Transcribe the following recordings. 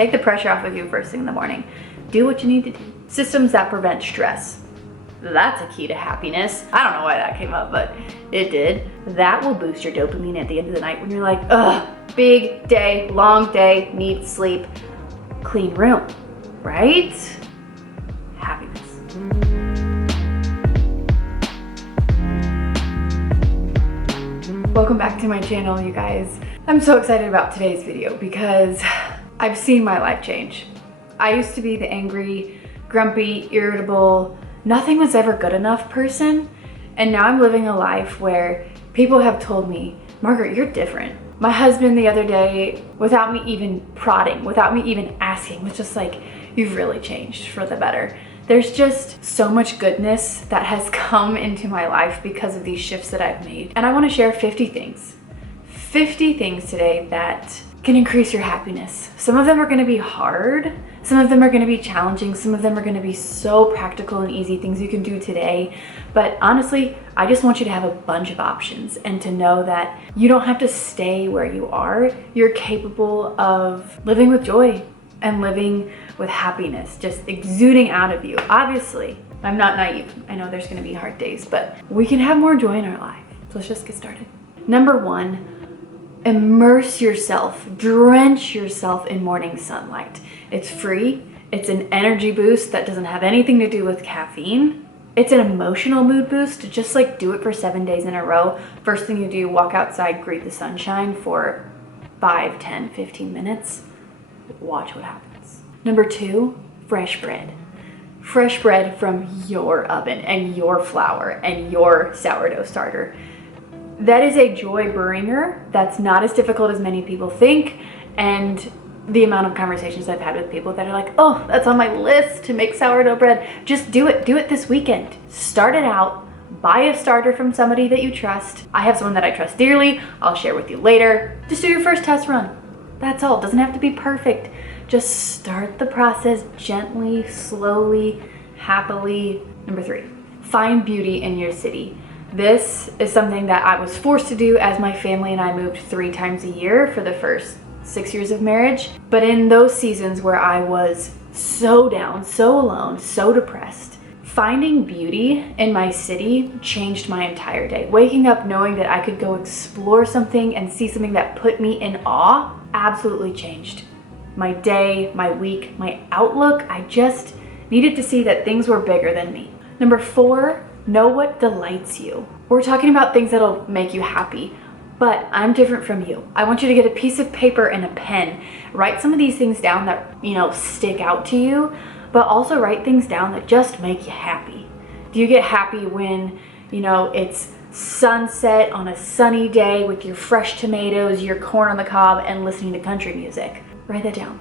Take the pressure off of you first thing in the morning. Do what you need to do. Systems that prevent stress. That's a key to happiness. I don't know why that came up, but it did. That will boost your dopamine at the end of the night when you're like, ugh, big day, long day, need sleep, clean room, right? Happiness. Welcome back to my channel, you guys. I'm so excited about today's video because I've seen my life change. I used to be the angry, grumpy, irritable, nothing was ever good enough person. And now I'm living a life where people have told me, Margaret, you're different. My husband the other day, without me even prodding, without me even asking, was just like, you've really changed for the better. There's just so much goodness that has come into my life because of these shifts that I've made. And I want to share 50 things today that can increase your happiness. Some of them are going to be hard. Some of them are going to be challenging. Some of them are going to be so practical and easy, things you can do today. But honestly, I just want you to have a bunch of options and to know that you don't have to stay where you are. You're capable of living with joy and living with happiness, just exuding out of you. Obviously, I'm not naive. I know there's going to be hard days, but we can have more joy in our life. So let's just get started. Number one, immerse yourself, drench yourself in morning sunlight. It's free. It's an energy boost that doesn't have anything to do with caffeine. It's an emotional mood boost. Just like do it for 7 days in a row. First thing you do, walk outside, greet the sunshine for 5, 10, 15 minutes. Watch what happens. Number two, fresh bread. Fresh bread from your oven and your flour and your sourdough starter. That is a joy bringer. That's not as difficult as many people think. And the amount of conversations I've had with people that are like, oh, that's on my list to make sourdough bread. Just do it. Do it this weekend. Start it out. Buy a starter from somebody that you trust. I have someone that I trust dearly. I'll share with you later. Just do your first test run. That's all. It doesn't have to be perfect. Just start the process gently, slowly, happily. Number three, find beauty in your city. This is something that I was forced to do as my family and I moved 3 times a year for the first 6 years of marriage. But in those seasons where I was so down, so alone, so depressed, finding beauty in my city changed my entire day. Waking up knowing that I could go explore something and see something that put me in awe absolutely changed my day, my week, my outlook. I just needed to see that things were bigger than me. Number four, know what delights you. We're talking about things that'll make you happy, but I'm different from you. I want you to get a piece of paper and a pen. Write some of these things down that, stick out to you, but also write things down that just make you happy. Do you get happy when, it's sunset on a sunny day with your fresh tomatoes, your corn on the cob, and listening to country music? Write that down.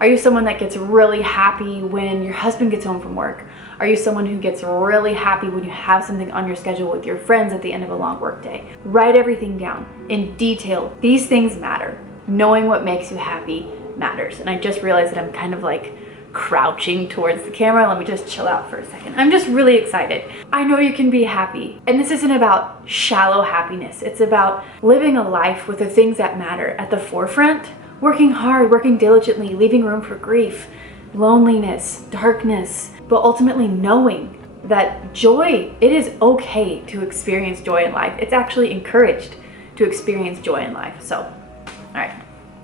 Are you someone that gets really happy when your husband gets home from work? Are you someone who gets really happy when you have something on your schedule with your friends at the end of a long work day? Write everything down in detail. These things matter. Knowing what makes you happy matters. And I just realized that I'm kind of like crouching towards the camera. Let me just chill out for a second. I'm just really excited. I know you can be happy. And this isn't about shallow happiness. It's about living a life with the things that matter at the forefront. Working hard, working diligently, leaving room for grief, loneliness, darkness, but ultimately knowing that joy, it is okay to experience joy in life. It's actually encouraged to experience joy in life. So, all right,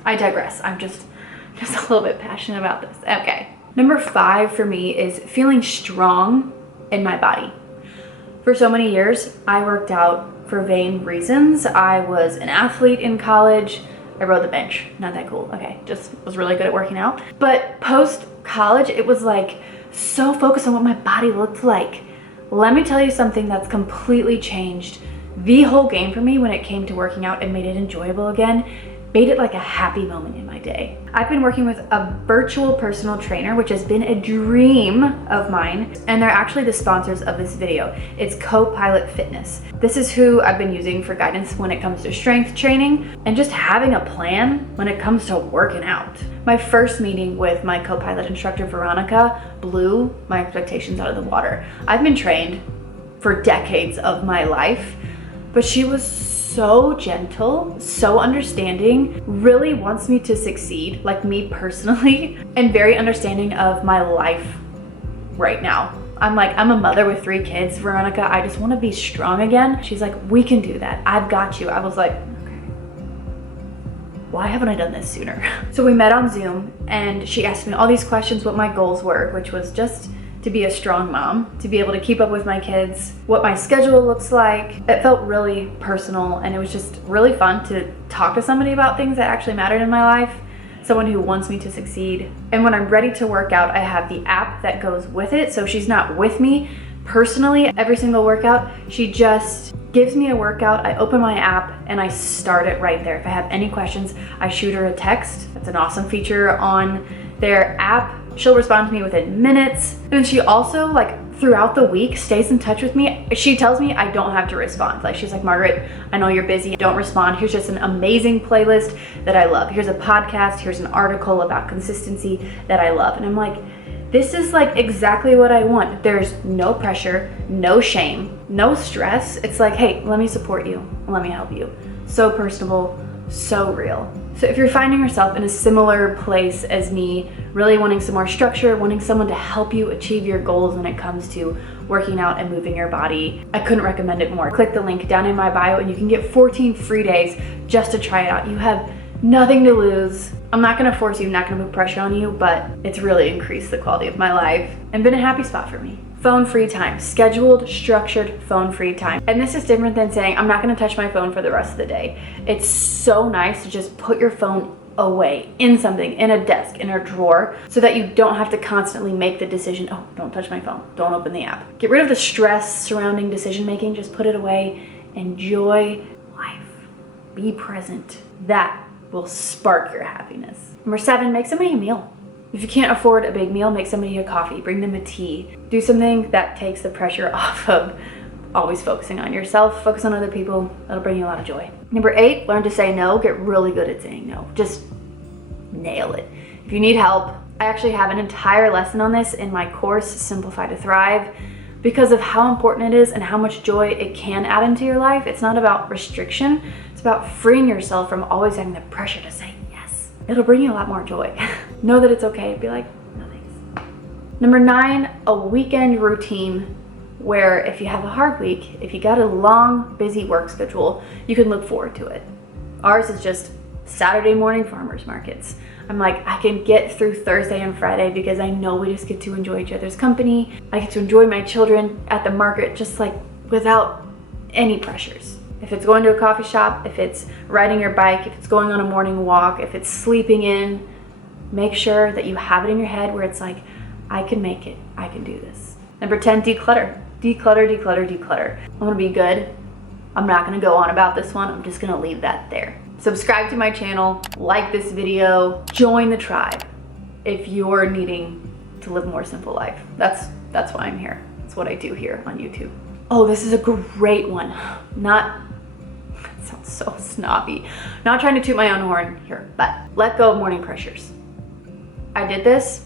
I digress. I'm just a little bit passionate about this. Okay. Number 5 for me is feeling strong in my body. For so many years, I worked out for vain reasons. I was an athlete in college. I rode the bench. Not that cool. Okay, just was really good at working out. But post-college, it was like so focused on what my body looked like. Let me tell you something that's completely changed the whole game for me when it came to working out and made it enjoyable again. Made it like a happy moment in my day. I've been working with a virtual personal trainer, which has been a dream of mine, and they're actually the sponsors of this video. It's Co-Pilot Fitness. This is who I've been using for guidance when it comes to strength training and just having a plan when it comes to working out. My first meeting with my co-pilot instructor, Veronica, blew my expectations out of the water. I've been trained for decades of my life, but she was so gentle, so understanding, really wants me to succeed, like me personally, and very understanding of my life right now. I'm like, I'm a mother with 3 kids, Veronica. I just want to be strong again. She's like, we can do that. I've got you. I was like, okay, why haven't I done this sooner? So we met on Zoom and she asked me all these questions, what my goals were, which was just to be a strong mom, to be able to keep up with my kids, what my schedule looks like. It felt really personal and it was just really fun to talk to somebody about things that actually mattered in my life, someone who wants me to succeed. And when I'm ready to work out, I have the app that goes with it. So she's not with me personally every single workout. She just gives me a workout, I open my app and I start it right there. If I have any questions, I shoot her a text. That's an awesome feature on their app. She'll respond to me within minutes. And she also, like, throughout the week stays in touch with me. She tells me I don't have to respond. Like, she's like, Margaret, I know you're busy, don't respond. Here's just an amazing playlist that I love. Here's a podcast, here's an article about consistency that I love. And I'm like, this is like exactly what I want. There's no pressure, no shame, no stress. It's like, hey, let me support you, let me help you. So personable, so real. So if you're finding yourself in a similar place as me, really wanting some more structure, wanting someone to help you achieve your goals when it comes to working out and moving your body, I couldn't recommend it more. Click the link down in my bio and you can get 14 free days just to try it out. You have nothing to lose. I'm not gonna force you, I'm not gonna put pressure on you, but it's really increased the quality of my life and been a happy spot for me. Phone-free time, scheduled, structured, phone-free time. And this is different than saying, I'm not gonna touch my phone for the rest of the day. It's so nice to just put your phone away in something, in a desk, in a drawer, so that you don't have to constantly make the decision, oh, don't touch my phone, don't open the app. Get rid of the stress surrounding decision-making, just put it away, enjoy life, be present. That will spark your happiness. Number 7, make somebody a meal. If you can't afford a big meal, make somebody a coffee, bring them a tea. Do something that takes the pressure off of always focusing on yourself, focus on other people. That'll bring you a lot of joy. Number 8, learn to say no. Get really good at saying no. Just nail it. If you need help, I actually have an entire lesson on this in my course, Simplify to Thrive, because of how important it is and how much joy it can add into your life. It's not about restriction. It's about freeing yourself from always having the pressure to say yes. It'll bring you a lot more joy. Know that it's okay. Be like, no thanks. Number 9, a weekend routine where if you have a hard week, if you got a long, busy work schedule, you can look forward to it. Ours is just Saturday morning farmers markets. I'm like, I can get through Thursday and Friday because I know we just get to enjoy each other's company. I get to enjoy my children at the market just like without any pressures. If it's going to a coffee shop, if it's riding your bike, if it's going on a morning walk, if it's sleeping in, make sure that you have it in your head where it's like, I can make it, I can do this. Number 10, declutter. Declutter, declutter, declutter. I'm gonna be good. I'm not gonna go on about this one. I'm just gonna leave that there. Subscribe to my channel, like this video, join the tribe if you're needing to live a more simple life. That's why I'm here. That's what I do here on YouTube. Oh, this is a great one. It sounds so snobby. Not trying to toot my own horn here, but let go of morning pressures. I did this,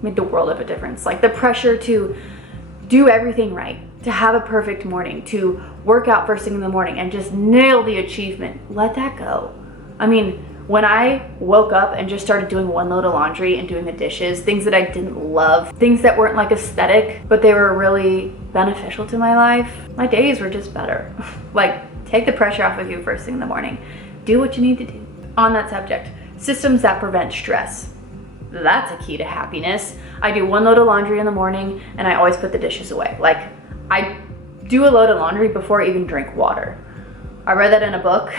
made the world of a difference. Like the pressure to do everything right, to have a perfect morning, to work out first thing in the morning and just nail the achievement. Let that go. I mean, when I woke up and just started doing one load of laundry and doing the dishes, things that I didn't love, things that weren't like aesthetic, but they were really beneficial to my life, my days were just better. Like, take the pressure off of you first thing in the morning. Do what you need to do. On that subject, systems that prevent stress. That's a key to happiness. I do one load of laundry in the morning and I always put the dishes away. Like, I do a load of laundry before I even drink water. I read that in a book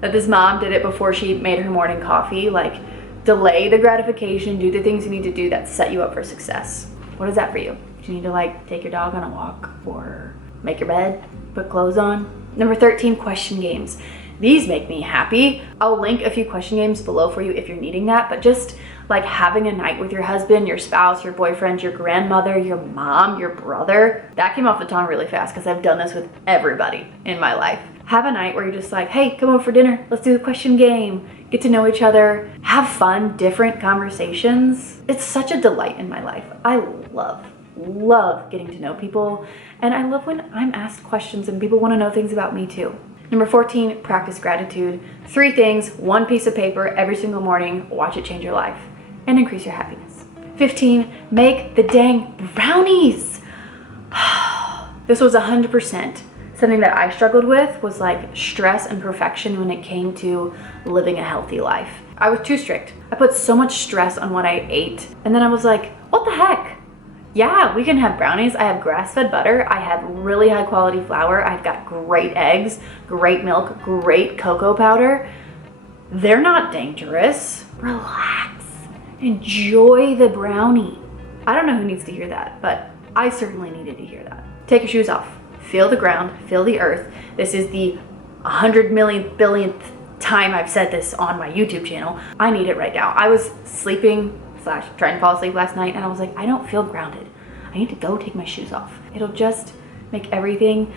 that this mom did it before she made her morning coffee. Like, delay the gratification, do the things you need to do that set you up for success. What is that for you? Do you need to like take your dog on a walk or make your bed, put clothes on? Number 13, question games. These make me happy. I'll link a few question games below for you if you're needing that, but just like having a night with your husband, your spouse, your boyfriend, your grandmother, your mom, your brother. That came off the tongue really fast because I've done this with everybody in my life. Have a night where you're just like, hey, come over for dinner. Let's do the question game. Get to know each other. Have fun, different conversations. It's such a delight in my life. I love getting to know people. And I love when I'm asked questions and people want to know things about me too. Number 14, practice gratitude. 3 things, 1 piece of paper every single morning. Watch it change your life and increase your happiness. 15, make the dang brownies. This was 100% something that I struggled with, was like stress and perfection when it came to living a healthy life. I was too strict. I put so much stress on what I ate. And then I was like, what the heck? Yeah, we can have brownies. I have grass-fed butter. I have really high quality flour. I've got great eggs, great milk, great cocoa powder. They're not dangerous. Relax. Enjoy the brownie. I don't know who needs to hear that, but I certainly needed to hear that. Take your shoes off. Feel the ground, feel the earth. This is the 100 millionth, billionth time I've said this on my YouTube channel. I need it right now. I was sleeping / trying to fall asleep last night, and I was like, I don't feel grounded. I need to go take my shoes off. It'll just make everything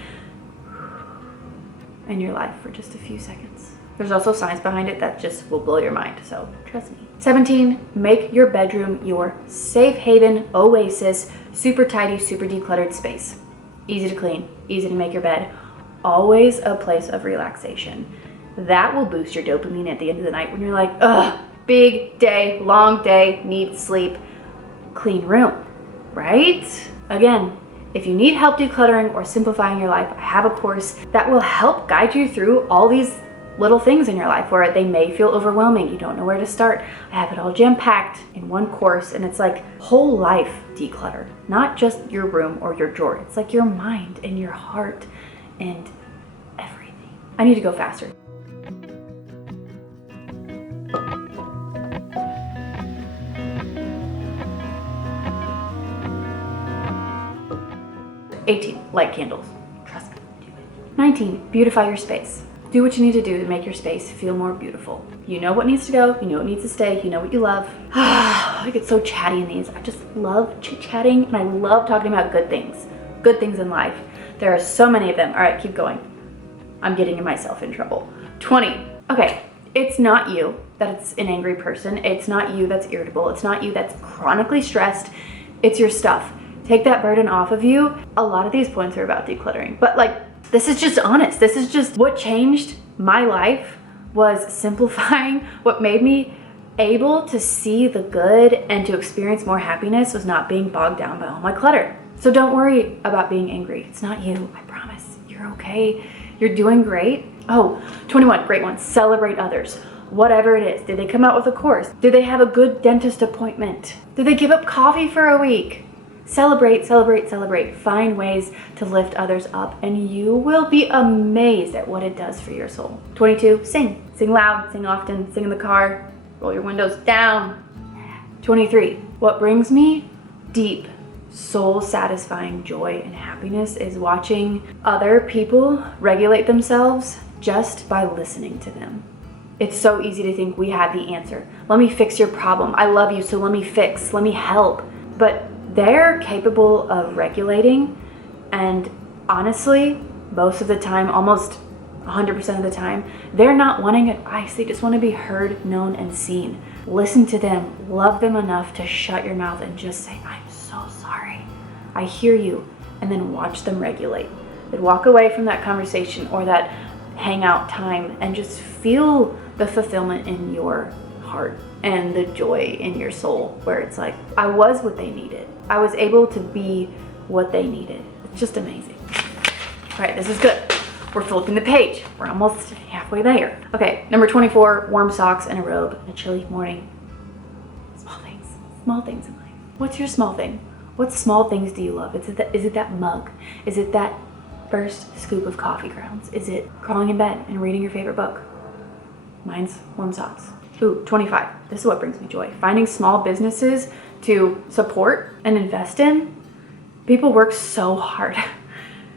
in your life for just a few seconds. There's also science behind it that just will blow your mind, so trust me. 17, make your bedroom your safe haven, oasis, super tidy, super decluttered space. Easy to clean, easy to make your bed, always a place of relaxation. That will boost your dopamine at the end of the night when you're like, ugh, big day, long day, need sleep, clean room, right? Again, if you need help decluttering or simplifying your life, I have a course that will help guide you through all these little things in your life where they may feel overwhelming. You don't know where to start. I have it all jam-packed in one course, and it's like whole life declutter, not just your room or your drawer. It's like your mind and your heart and everything. I need to go faster. "18, light candles. Trust me, do it. 19, beautify your space. Do what you need to do to make your space feel more beautiful. You know what needs to go, you know what needs to stay, you know what you love." I get so chatty in these. I just love chit-chatting, and I love talking about good things in life. There are so many of them. All right, keep going. I'm getting myself in trouble. 20, okay, it's not you that's an angry person. It's not you that's irritable. It's not you that's chronically stressed. It's your stuff. Take that burden off of you. A lot of these points are about decluttering, but like, this is just honest. This is just what changed my life, was simplifying. What made me able to see the good and to experience more happiness was not being bogged down by all my clutter. So don't worry about being angry. It's not you, I promise. You're okay. You're doing great. Oh, 21, great one. Celebrate others. Whatever it is. Did they come out with a course? Did they have a good dentist appointment? Did they give up coffee for a week? Celebrate, celebrate, celebrate. Find ways to lift others up, and you will be amazed at what it does for your soul. 22, sing. Sing loud, sing often, sing in the car, roll your windows down. 23, what brings me deep, soul-satisfying joy and happiness is watching other people regulate themselves just by listening to them. It's so easy to think we have the answer. Let me fix your problem. I love you, so let me fix, let me help. But they're capable of regulating, and honestly, most of the time, almost 100% of the time, they're not wanting advice. They just want to be heard, known, and seen. Listen to them, love them enough to shut your mouth and just say, I'm so sorry. I hear you, and then watch them regulate. Then walk away from that conversation or that hangout time and just feel the fulfillment in your heart and the joy in your soul, where it's like, I was what they needed. I was able to be what they needed. It's just amazing. All right, this is good. We're flipping the page. We're almost halfway there. Okay, number 24, warm socks and a robe on a chilly morning. Small things in life. What's your small thing? What small things do you love? Is it that mug? Is it that first scoop of coffee grounds? Is it crawling in bed and reading your favorite book? Mine's warm socks. Ooh, 25. This is what brings me joy. Finding small businesses to support and invest in. People work so hard.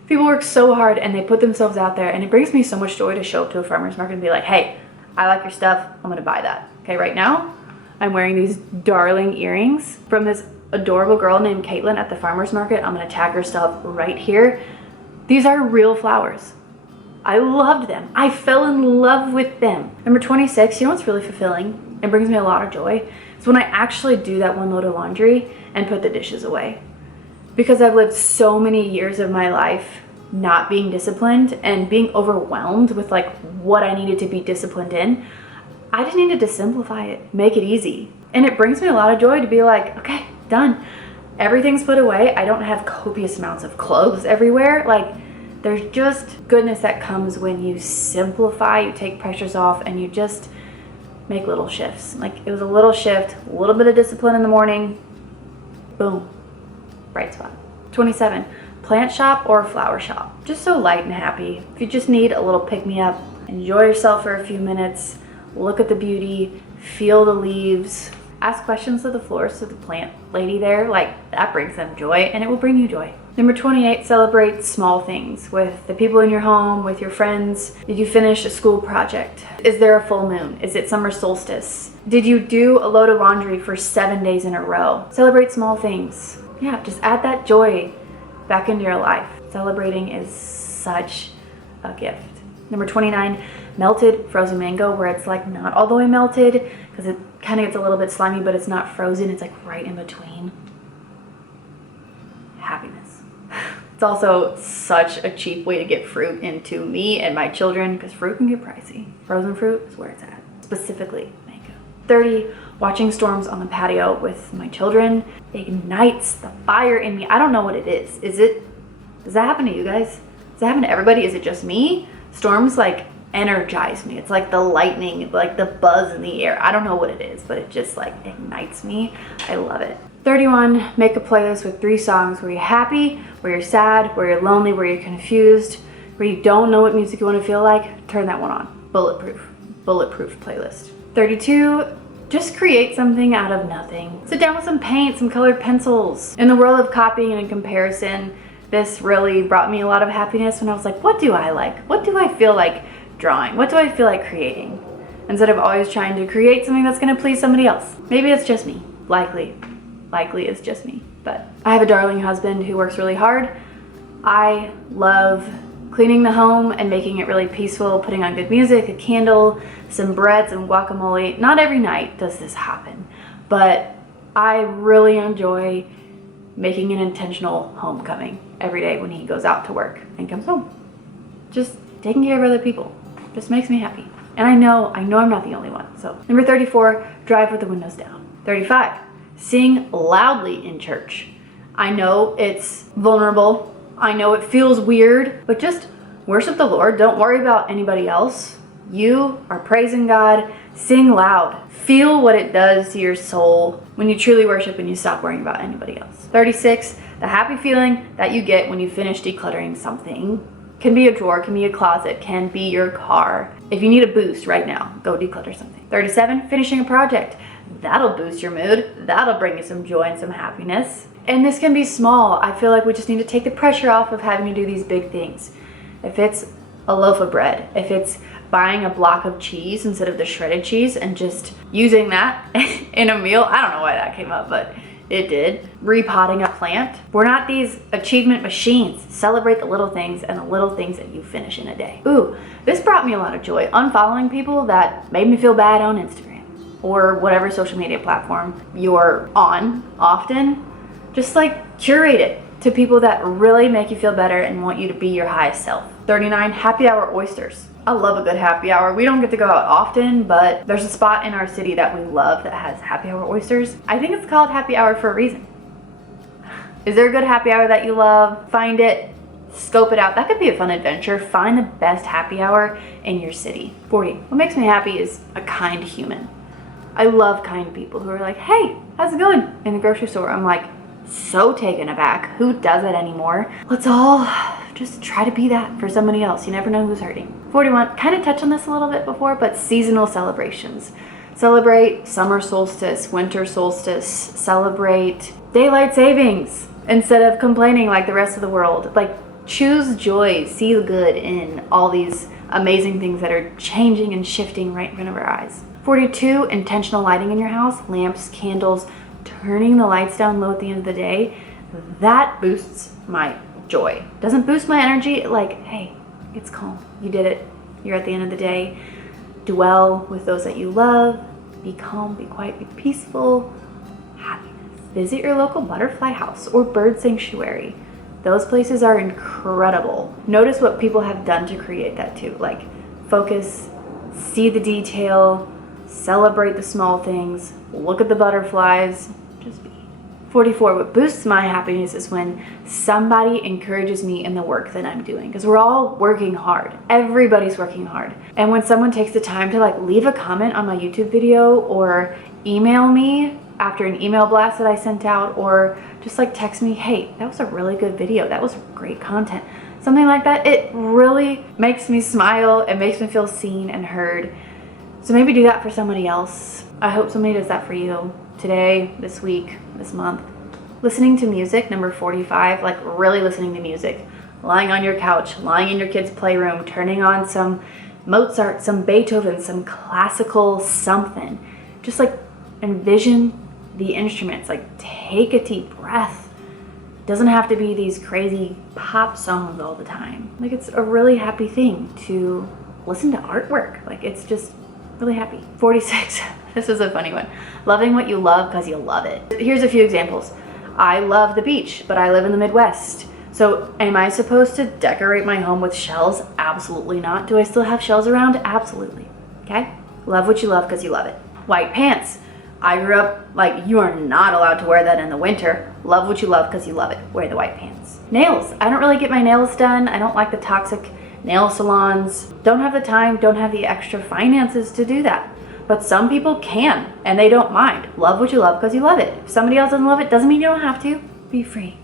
People work so hard and they put themselves out there, and it brings me so much joy to show up to a farmer's market and be like, hey, I like your stuff. I'm gonna buy that. Okay, right now, I'm wearing these darling earrings from this adorable girl named Caitlin at the farmer's market. I'm gonna tag her stuff right here. These are real flowers. I loved them. I fell in love with them. Number 26, you know what's really fulfilling and brings me a lot of joy? It's when I actually do that one load of laundry and put the dishes away. Because I've lived so many years of my life not being disciplined and being overwhelmed with like what I needed to be disciplined in, I just needed to simplify it, make it easy. And it brings me a lot of joy to be like, okay, done. Everything's put away. I don't have copious amounts of clothes everywhere. Like, there's just goodness that comes when you simplify, you take pressures off, and you just make little shifts. Like, it was a little shift, a little bit of discipline in the morning, boom, bright spot. 27, plant shop or flower shop. Just so light and happy. If you just need a little pick-me-up, enjoy yourself for a few minutes, look at the beauty, feel the leaves, ask questions of the florist, of the plant lady there. Like, that brings them joy, and it will bring you joy. Number 28, celebrate small things with the people in your home, with your friends. Did you finish a school project? Is there a full moon? Is it summer solstice? Did you do a load of laundry for 7 days in a row? Celebrate small things. Yeah, just add that joy back into your life. Celebrating is such a gift. Number 29, melted frozen mango, where it's like not all the way melted because it kind of gets a little bit slimy, but it's not frozen. It's like right in between. Happiness. It's also such a cheap way to get fruit into me and my children because fruit can get pricey. Frozen fruit is where it's at, specifically mango. 30, watching storms on the patio with my children ignites the fire in me. I don't know what it is. Does that happen to you guys? Does that happen to everybody? Is it just me? Storms like energize me. It's like the lightning, like the buzz in the air. I don't know what it is, but it just like ignites me. I love it. 31, make a playlist with 3 songs where you're happy, where you're sad, where you're lonely, where you're confused, where you don't know what music you want to feel like. Turn that one on. Bulletproof playlist. 32, just create something out of nothing. Sit down with some paint, some colored pencils. In the world of copying and comparison, this really brought me a lot of happiness when I was like, what do I like? What do I feel like drawing? What do I feel like creating? Instead of always trying to create something that's gonna please somebody else. Maybe it's just me. Likely it's just me. But I have a darling husband who works really hard. I love cleaning the home and making it really peaceful, putting on good music, a candle, some bread, some guacamole. Not every night does this happen, but I really enjoy making an intentional homecoming every day when he goes out to work and comes home. Just taking care of other people just makes me happy. And I know I'm not the only one. So number 34, drive with the windows down. 35, sing loudly in church. I know it's vulnerable. I know it feels weird, but just worship the Lord. Don't worry about anybody else. You are praising God. Sing loud. Feel what it does to your soul when you truly worship and you stop worrying about anybody else. 36, the happy feeling that you get when you finish decluttering something. Can be a drawer, can be a closet, can be your car. If you need a boost right now, go declutter something. 37, finishing a project. That'll boost your mood. That'll bring you some joy and some happiness. And this can be small. I feel like we just need to take the pressure off of having to do these big things. If it's a loaf of bread, if it's buying a block of cheese instead of the shredded cheese and just using that in a meal. I don't know why that came up, but it did. Repotting a plant. We're not these achievement machines. Celebrate the little things and the little things that you finish in a day. Ooh, this brought me a lot of joy. Unfollowing people that made me feel bad on Instagram or whatever social media platform you're on often. Just like curate it to people that really make you feel better and want you to be your highest self. 39, happy hour oysters. I love a good happy hour. We don't get to go out often, but there's a spot in our city that we love that has happy hour oysters. I think it's called happy hour for a reason. Is there a good happy hour that you love? Find it, scope it out. That could be a fun adventure. Find the best happy hour in your city. 40, what makes me happy is a kind human. I love kind people who are like, hey, how's it going? In the grocery store, I'm like, so taken aback. Who does that anymore? Let's all just try to be that for somebody else. You never know who's hurting. 41, kind of touched on this a little bit before, but seasonal celebrations. Celebrate summer solstice, winter solstice, celebrate daylight savings instead of complaining like the rest of the world. Like, choose joy, see the good in all these amazing things that are changing and shifting right in front of our eyes. 42, intentional lighting in your house, lamps, candles, turning the lights down low at the end of the day. That boosts my joy. Doesn't boost my energy, like, hey, it's calm. You did it. You're at the end of the day. Dwell with those that you love. Be calm, be quiet, be peaceful. Happiness. Visit your local butterfly house or bird sanctuary. Those places are incredible. Notice what people have done to create that too. Like focus, see the detail, celebrate the small things, look at the butterflies, just be. 44, what boosts my happiness is when somebody encourages me in the work that I'm doing, because we're all working hard. Everybody's working hard. And when someone takes the time to like leave a comment on my YouTube video or email me after an email blast that I sent out, or just like text me, hey, that was a really good video. That was great content. Something like that. It really makes me smile. It makes me feel seen and heard. So maybe do that for somebody else. I hope somebody does that for you today, this week, this month. Listening to music, number 45, like really listening to music. Lying on your couch, lying in your kid's playroom, turning on some Mozart, some Beethoven, some classical something. Just like envision the instruments, like take a deep breath. Doesn't have to be these crazy pop songs all the time. Like it's a really happy thing to listen to artwork. Like it's just really happy. 46, this is a funny one. Loving what you love because you love it. Here's a few examples. I love the beach, but I live in the Midwest. So am I supposed to decorate my home with shells? Absolutely not. Do I still have shells around? Absolutely. Okay? Love what you love because you love it. White pants. I grew up like you are not allowed to wear that in the winter. Love what you love because you love it. Wear the white pants. Nails. I don't really get my nails done. I don't like the toxic nail salons. Don't have the time, don't have the extra finances to do that. But some people can, and they don't mind. Love what you love because you love it. If somebody else doesn't love it, doesn't mean you don't have to. Be free.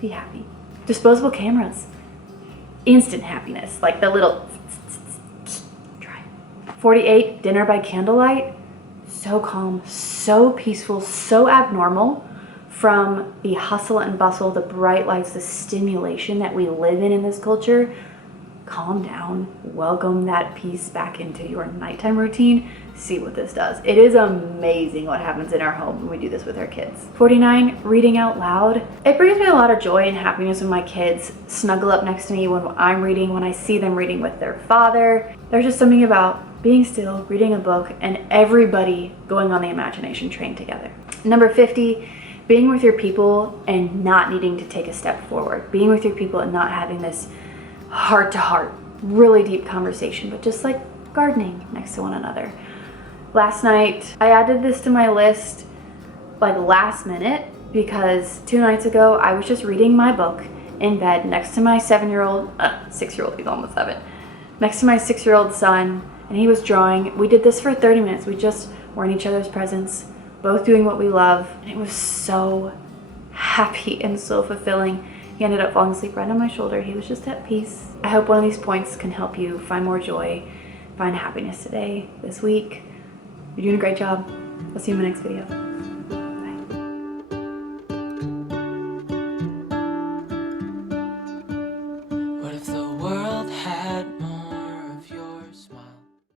Be happy. Disposable cameras. Instant happiness. Like the little try. 48, dinner by candlelight. So calm, so peaceful, so abnormal from the hustle and bustle, the bright lights, the stimulation that we live in this culture. Calm down, welcome that peace back into your nighttime routine. See what this does. It is amazing what happens in our home when we do this with our kids. 49, reading out loud. It brings me a lot of joy and happiness when my kids snuggle up next to me when I'm reading, when I see them reading with their father. There's just something about being still, reading a book, and everybody going on the imagination train together. Number 50, being with your people and not needing to take a step forward. Being with your people and not having this heart-to-heart, really deep conversation, but just like gardening next to one another. Last night, I added this to my list like last minute because 2 nights ago, I was just reading my book in bed next to my 6-year-old, he's almost 7, next to my 6-year-old son, and he was drawing. We did this for 30 minutes. We just were in each other's presence, both doing what we love, and it was so happy and so fulfilling. He ended up falling asleep right on my shoulder. He was just at peace. I hope one of these points can help you find more joy, find happiness today, this week. You're doing a great job. I'll see you in my next video.